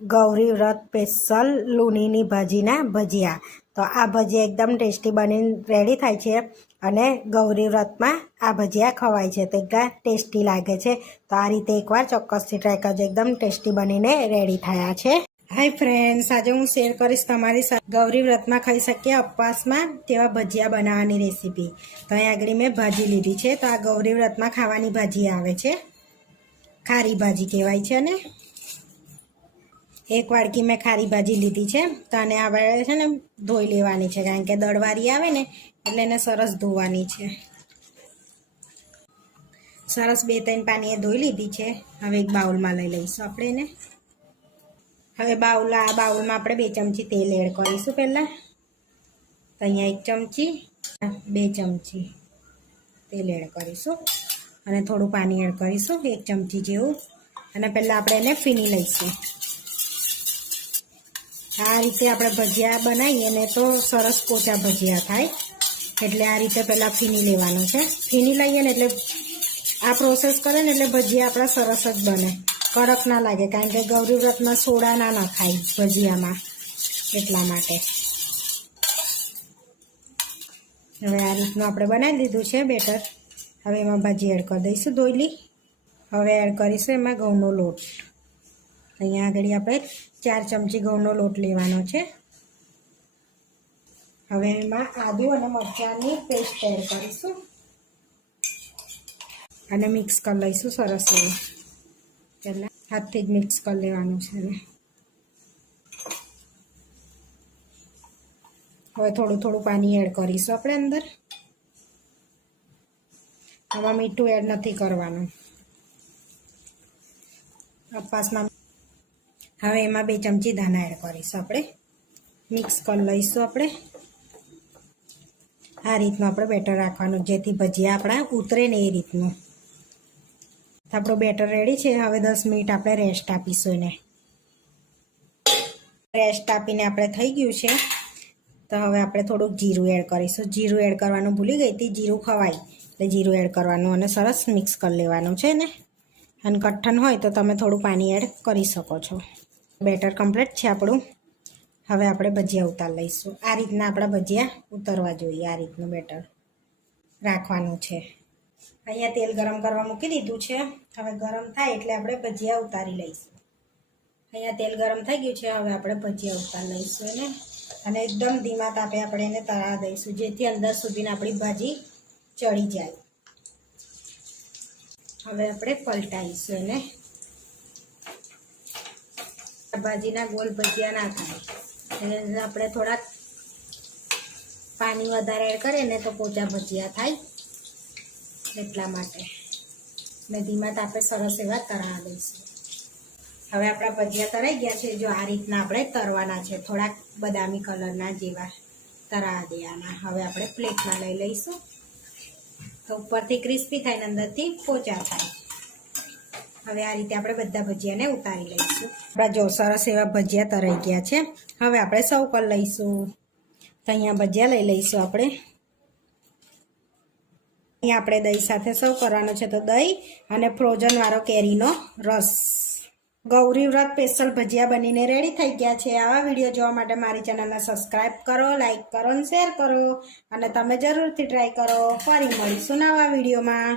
ગૌરી વ્રત સ્પેશિયલ લૂણીની ભાજીના ભજીયા. તો આ ભજીયા એકદમ ટેસ્ટી બનીને રેડી થાય છે અને ગૌરી વ્રતમાં આ ભજીયા ખવાય છે તો એકદમ ટેસ્ટી લાગે છે. તો આ રીતે એકવાર ચોક્કસથી ટ્રાય કરજો, એકદમ ટેસ્ટી બનીને રેડી થયા છે. હાય ફ્રેન્ડ્સ, આજે હું શેર કરીશ તમારી સાથે ગૌરી વ્રતમાં ખાઈ શકીએ ઉપવાસમાં તેવા ભજીયા બનાવવાની રેસીપી. તો અહીં આગળ મેં ભાજી લીધી છે. તો આ ગૌરી વ્રતમાં ખાવાની ભાજી આવે છે, ખારી ભાજી કહેવાય છે. અને એક વાડકી મેં ખારી ભાજી લીધી છે. તો આને આપણે છે ને ધોઈ લેવાની છે, કારણ કે દળવારી આવે ને એટલે એને સરસ ધોવાની છે. સરસ 2-3 પાણીએ ધોઈ લીધી છે. હવે એક બાઉલમાં લઈ લઈશું આપણે એને. હવે આ બાઉલમાં આપણે 2 ચમચી તેલ એડ કરીશું પહેલાં. તો અહીંયા 1 ચમચી 2 ચમચી તેલ એડ કરીશું અને થોડું પાણી એડ કરીશું 1 ચમચી જેવું. અને પહેલાં આપણે એને ફીણી લઈશું. આ રીતે આપણે ભજીયા બનાવીએ ને તો સરસ પોચા ભજીયા થાય. એટલે આ રીતે પહેલાં ફીણી લેવાનું છે. ફીણી લઈએ ને એટલે આ પ્રોસેસ કરે ને એટલે ભજીયા આપણા સરસ જ બને, કડક ના લાગે, કારણ કે ગૌરી વ્રતમાં સોડા ના નખાય ભજીયામાં, એટલા માટે. હવે આ રીતનું આપણે બનાવી દીધું છે બેટર. હવે એમાં ભાજી એડ કરી દઈશું ધોઈલી. હવે એડ કરીશું એમાં ઘઉંનો લોટ. અહીંયા આગળ આપણે 4 ચમચી ઘઉંનો લોટ લેવાનો છે. હવે એમાં આદુ અને મરચાંની પેસ્ટ એડ કરીશું અને મિક્સ કરી લઈશું સરસ એવું. પહેલાં હાથથી જ મિક્સ કરી લેવાનું છે. હવે થોડું થોડું પાણી એડ કરીશું આપણે અંદર. આમાં મીઠું એડ નથી કરવાનું ઉપવાસમાં. હવે એમાં 2 ચમચી ધાણા એડ કરીશું આપણે. મિક્સ કરી લઈશું આપણે. આ રીતનું આપણે બેટર રાખવાનું, જેથી ભજીયા આપણા ઉતરે ને એ રીતનું. આપણું બેટર રેડી છે. હવે 10 મિનિટ આપણે રેસ્ટ આપીશું એને. રેસ્ટ આપીને આપણે થઈ ગયું છે. તો હવે આપણે થોડુંક જીરું એડ કરીશું. જીરું એડ કરવાનું ભૂલી ગઈ હતી. જીરું ખવાય એટલે જીરું એડ કરવાનું અને સરસ મિક્સ કરી લેવાનું છે ને. અને કઠણ હોય તો તમે થોડું પાણી એડ કરી શકો છો. બેટર કમ્પ્લીટ છે આપણું. હવે આપણે ભજીયા ઉતાર લઈશું. આ રીતના આપણા ભજીયા ઉતરવા જોઈએ. આ રીતનું બેટર રાખવાનું છે. અહીંયા તેલ ગરમ કરવા મૂકી દીધું છે. હવે ગરમ થાય એટલે આપણે ભજીયા ઉતારી લઈશું. અહીંયા તેલ ગરમ થઈ ગયું છે. હવે આપણે ભજીયા ઉતાર લઈશું એને અને એકદમ ધીમા તાપે આપણે એને તળા દઈશું, જેથી અંદર સુધીને આપણી ભાજી ચડી જાય. હવે આપણે પલટાઈશું એને. ભાજીના ગોલ ભજીયા ના થાય એટલે આપણે થોડાક પાણી વધારે એડ કરીએ ને તો પોચા ભજીયા થાય, એટલા માટે. ને ધીમા તાપે સરસ એવા તળા દઈશું. હવે આપણા ભજીયા તળાઈ ગયા છે. જો આ રીતના આપણે તળવાના છે, થોડાક બદામી કલરના જેવા તળા દેવાના. હવે આપણે પ્લેટમાં લઈ લઈશું તો ઉપરથી ક્રિસ્પી થાય ને અંદરથી પોચા થાય. હવે આ રીતે આપણે બધા ભજીયાને ઉતારી લઈશું. આપણા જો સરસ એવા ભજીયા તળાઈ ગયા છે. હવે આપણે સર્વ કરી લઈશું. તો અહીંયા ભજીયા લઈ લઈશું આપણે. અહીંયા આપણે દહીં સાથે સર્વ કરવાનો છે. તો દહીં અને ફ્રોઝન વાળો કેરીનો રસ. ગૌરી વ્રત સ્પેશિયલ ભજીયા બનીને રેડી થઈ ગયા છે. આવા વિડીયો જોવા માટે મારી ચેનલને સબસ્ક્રાઈબ કરો, લાઈક કરો અને શેર કરો. અને તમે જરૂરથી ટ્રાય કરો. ફરી મળીશું નવા વિડીયોમાં.